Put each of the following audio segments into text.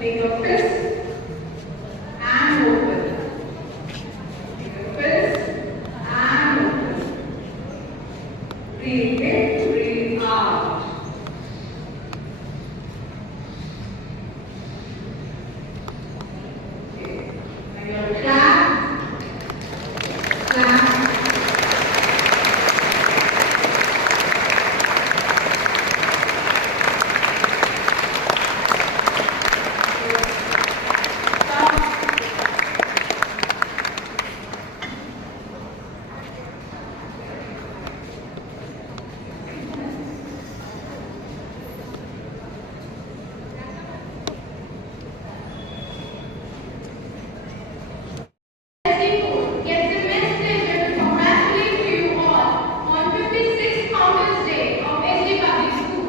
Make a fist and open. Make a fist and open. Breathe in, breathe out. Okay. Now you'll clap, clap. Gets immense pleasure to congratulate you all on 56th Founders Day of SD Public School.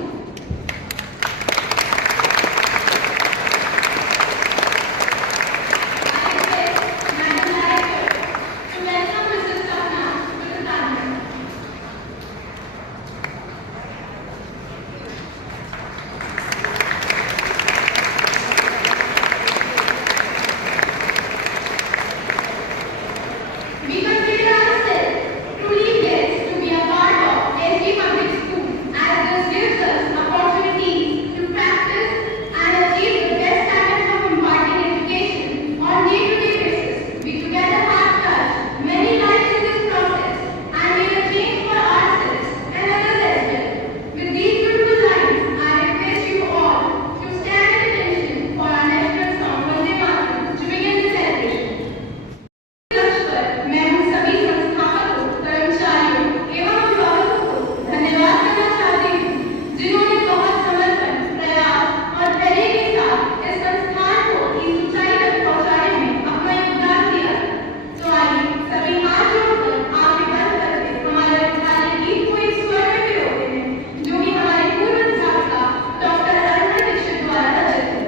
I request Madam Director to welcome Mrs. Sapna to the panel. We consider ourselves truly blessed to be a part of SD Public School, as this gives us opportunities to practice and achieve the best standards of imparting education on day-to-day basis. We together have touched many lives in this process and made a change for ourselves and others as well. With these beautiful lines, I request you all to stand at attention for our national song Vande Mataram to begin the celebration. पर मैं उन सभी संस्थापकों, कर्मचारियों एवं अभिभावकों को धन्यवाद करना चाहती हूँ जिन्होंने बहुत समर्पण, प्रयास और धैर्य के साथ इस संस्थान को इस ऊंचाई तक पहुंचाने में अपना योगदान दिया। तो आइए सभी हाथ जोड़कर आंखें बंद करके हमारे विद्यालय गीत को एक स्वर में पिरोते हैं जो कि हमारे पूर्व अध्यापिका डॉक्टर अरुणा दीक्षित द्वारा रचित है।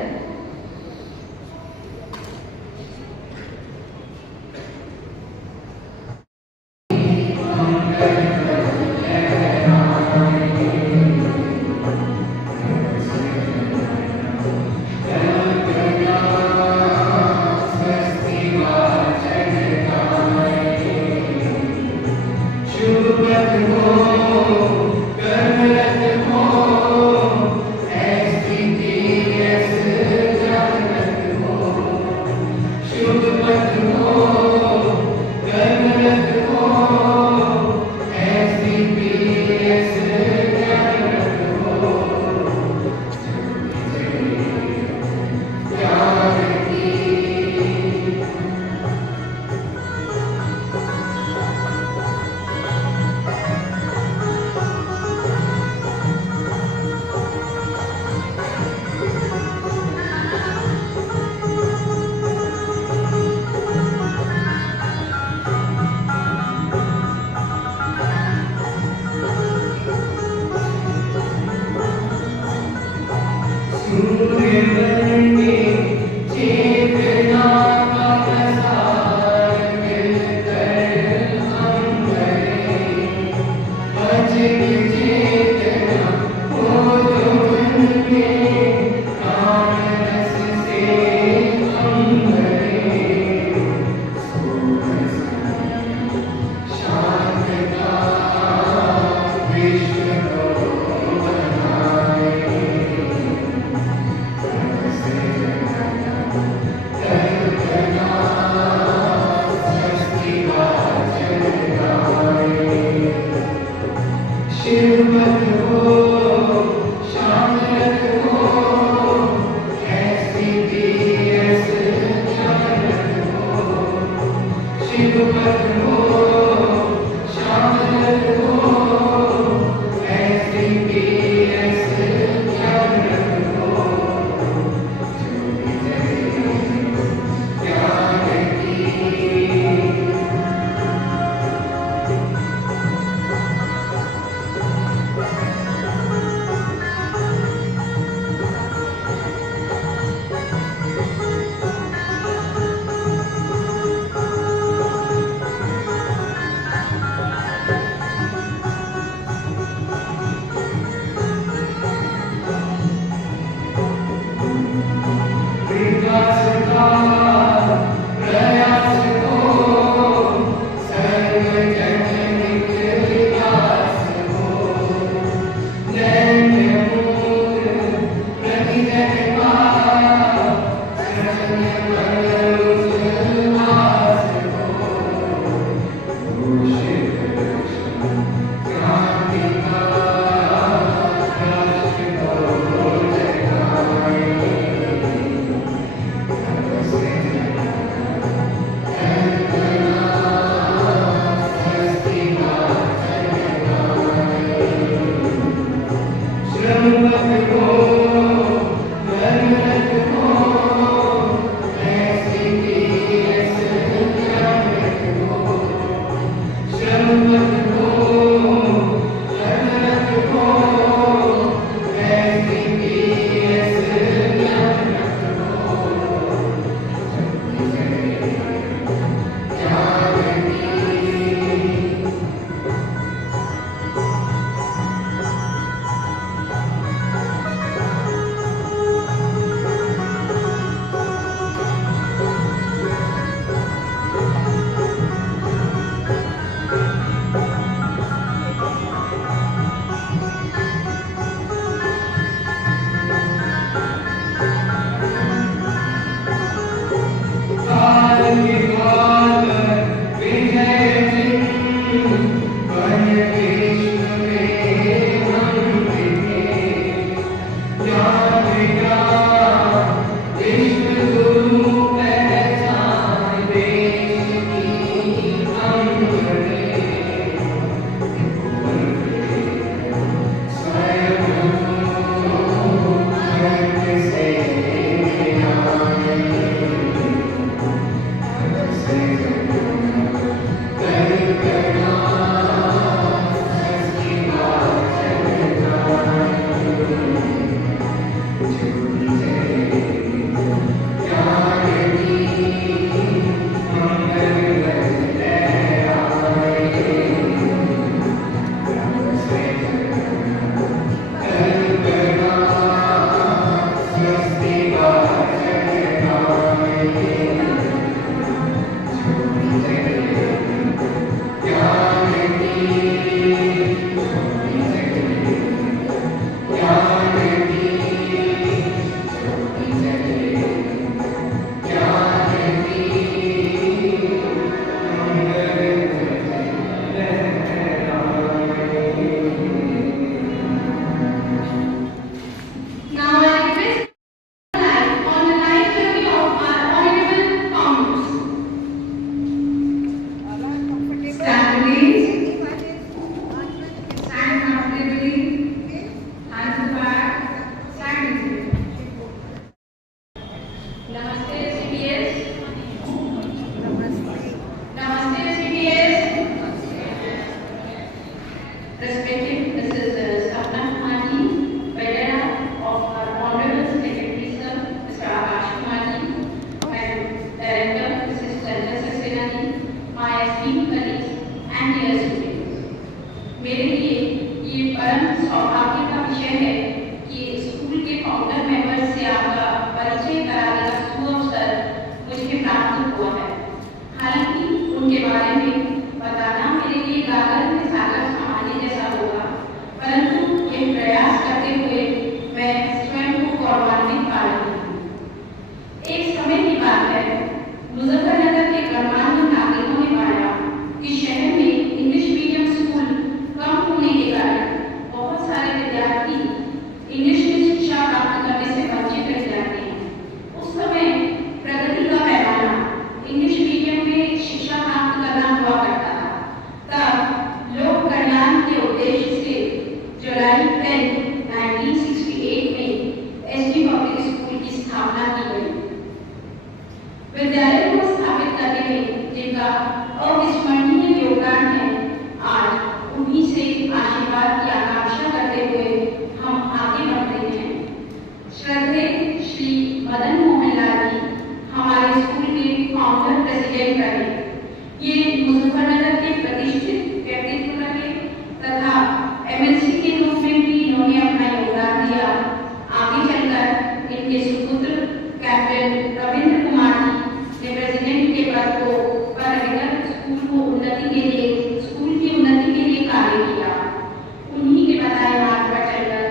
उन्हीं के बताए मार्ग पर चलकर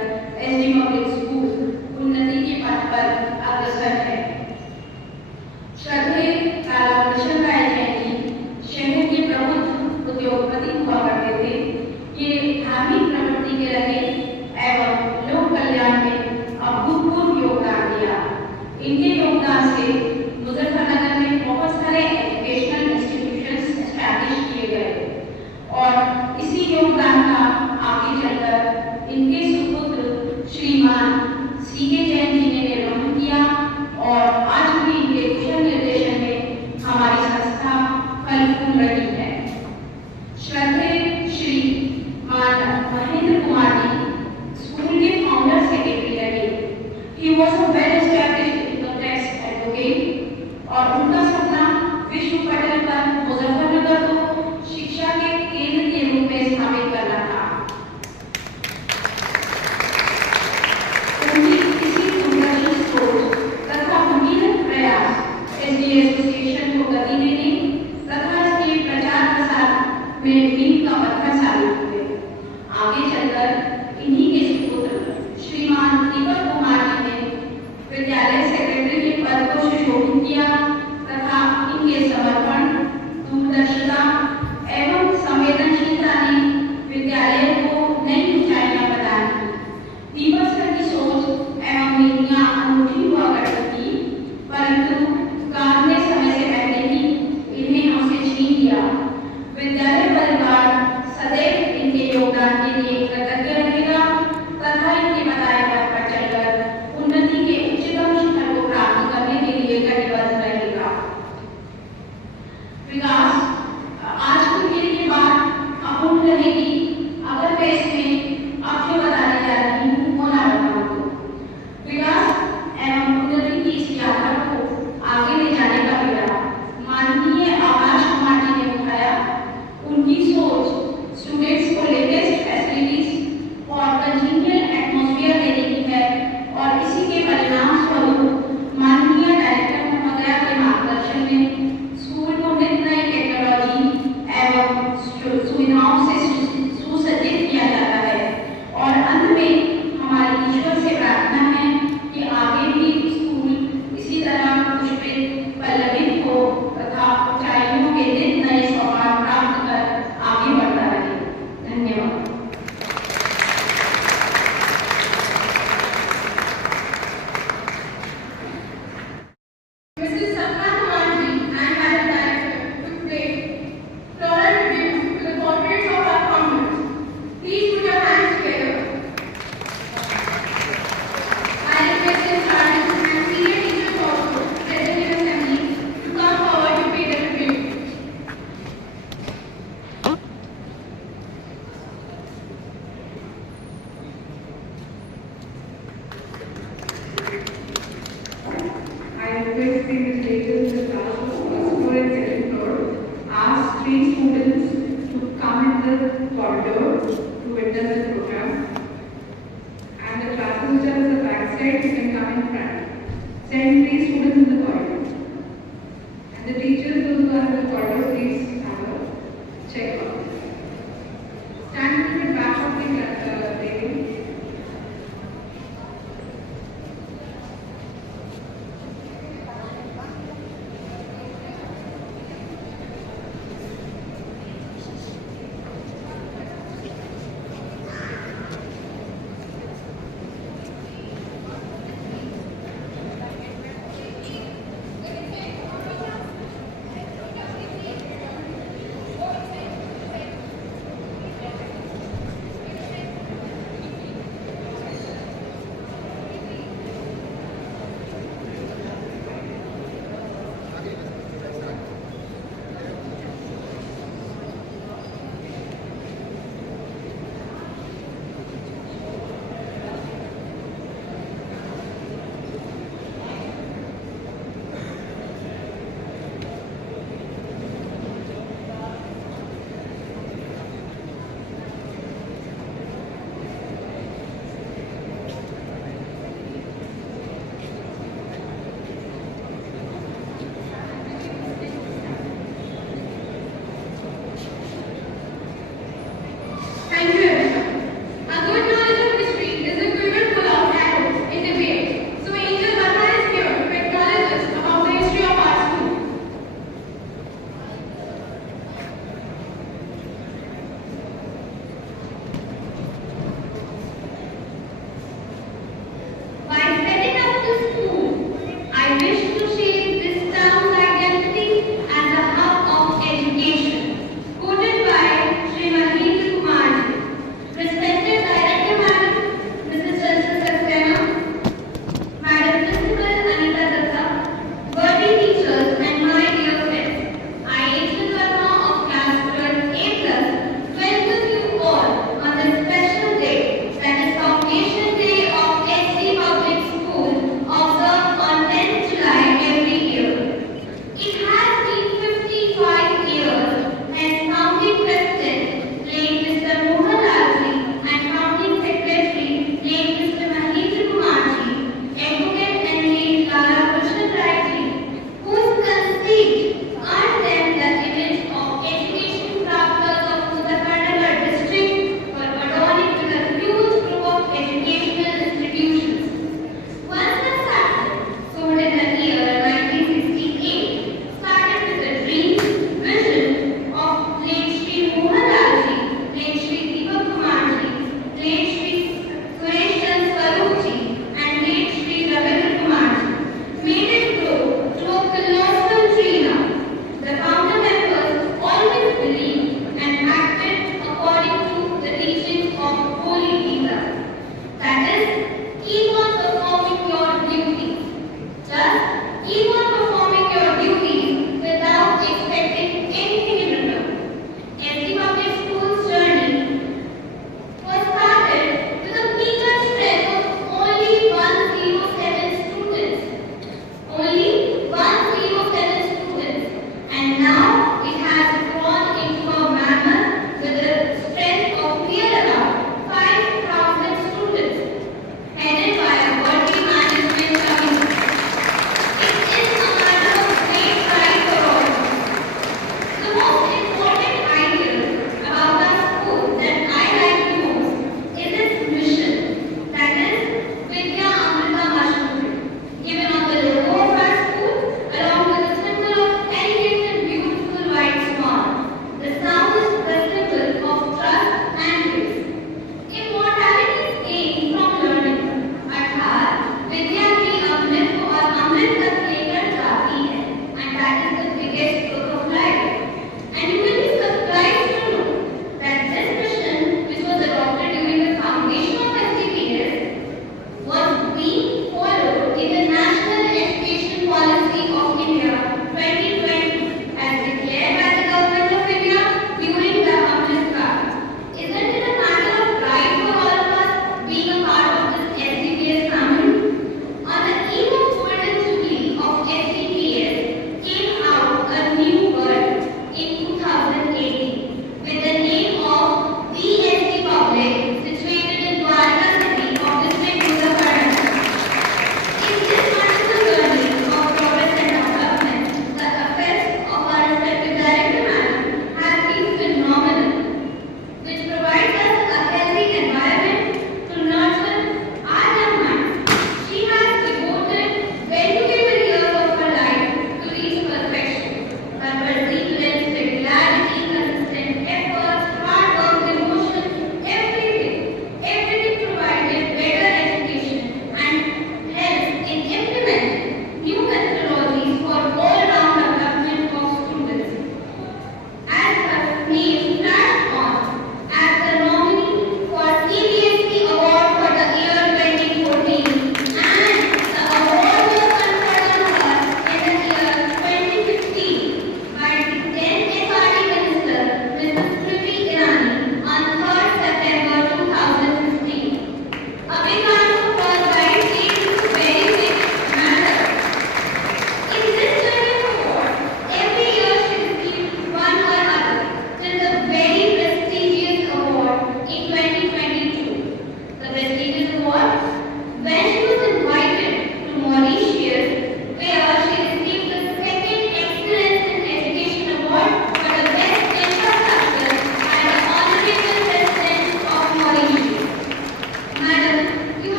एसडी पब्लिक स्कूल उन्नति के पथ इनके योगदान से मुजफ्फरनगर में बहुत सारे एजुकेशनल इंस्टीट्यूशंस एस्टैब्लिश किए गए और इसी योगदान का आगे चलकर इनके सुपुत्र श्रीमान C.K. जैन जी ने निर्वहन किया और आज भी इनके कुशल निर्देशन में हमारी संस्था फल फूल रही है। श्रद्धेय श्री महेंद्र कुमार जी स्कूल के फाउंडर सेक्रेटरी रहे। He was a well-established income tax advocate और उनका सपना विश्व पटल पर मुजफ्फरनगर को शिक्षा के केंद्र के रूप में स्थापित करना था। उनकी इसी दूरदर्शी सोच तथा भगीरथ प्रयास SDA एसोसिएशन को गति देने तथा इसके प्रचार प्रसार में मील का पत्थर साबित हुए। आगे चलकर इन्हीं के सुपुत्र श्रीमान दीपक कुमार जी ने विद्यालय सेक्रेटरी के पद को सुशोभित किया तथा इनके समर्पण, दूरदर्शिता एवं संवेदनशीलता ने विद्यालय को नई ऊंचाइयां प्रदान की। दीपक सर की सोच एवं नीतियां अनूठी हुआ करती थी, परंतु काल ने समय से पहले ही इन्हें हमसे छीन लिया। विद्यालय परिवार सदैव इनके योगदान के लिए कृतज्ञ रहेगा तथा इनके बताए पथ पर चलकर उन्नति के उच्चतम शिखर को प्राप्त करने के लिए कटिबद्ध रहेगा। विकास आज की ये बात अपूर्ण रहेगी अगर मैं इसमें अब जो बताने जा रही हूँ वो ना बताऊँ तो। विकास एवं उन्नति की इस यात्रा को आगे ले जाने का बेड़ा माननीय आकाश कुमार जी ने उठाया। उनकी सोच स्टूडेंट्स को लेटेस्ट फैसिलिटीज और कंजीनियल एटमॉस्फेयर देने की है और इसी के परिणाम स्वरूप माननीय डायरेक्टर महोदया के मार्गदर्शन में स्कूल को नित नई टेक्नोलॉजी एवं सुविधाओं से सुसज्जित किया जाता है और अंत में हमारी ईश्वर से प्रार्थना है कि आगे भी स्कूल इसी तरह पुष्पित पल्लवित हो तथा ऊंचाइयों के नित नए सोपान प्राप्त कर आगे बढ़ता रहे। धन्यवाद। Mrs. Sapna Kumarji and Madam Director took great floral tribute to the portraits of our founders. Please put your hands together. I request the sergeants and senior teachers also present in assembly to come forward to pay the tribute. I request the invigilators in the class of first floor and second floor ask 3 students to come in the corridor to witness the program. And the classes which are on the back side, you can come in front. Send 3 students in the corridor. And the teachers those who are in the corridor, please have a check out. Stand a little bit back of the railing.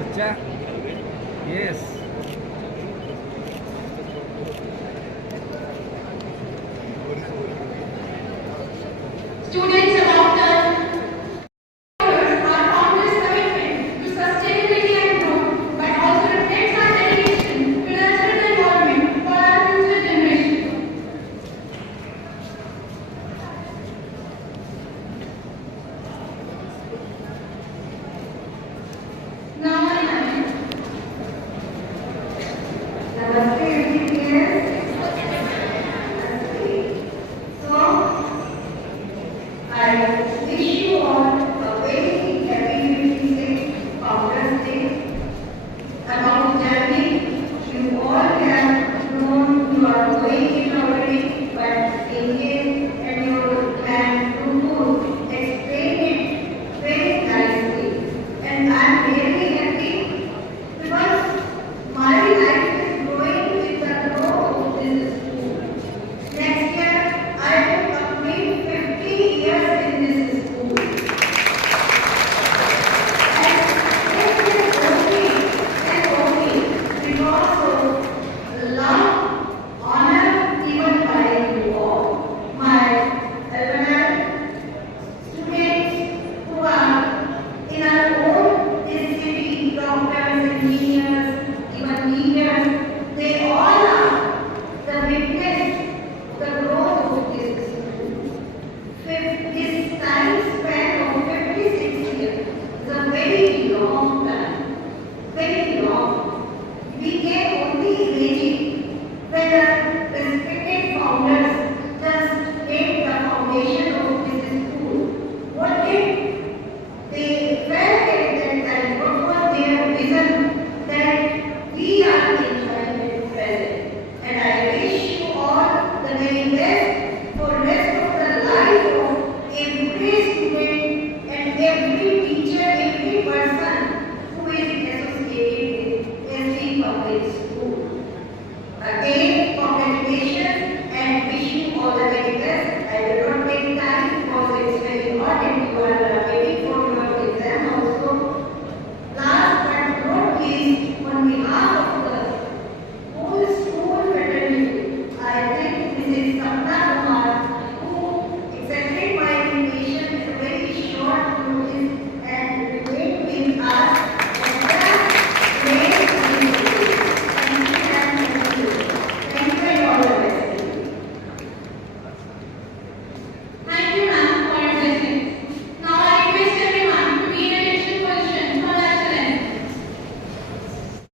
बच्चा yes Students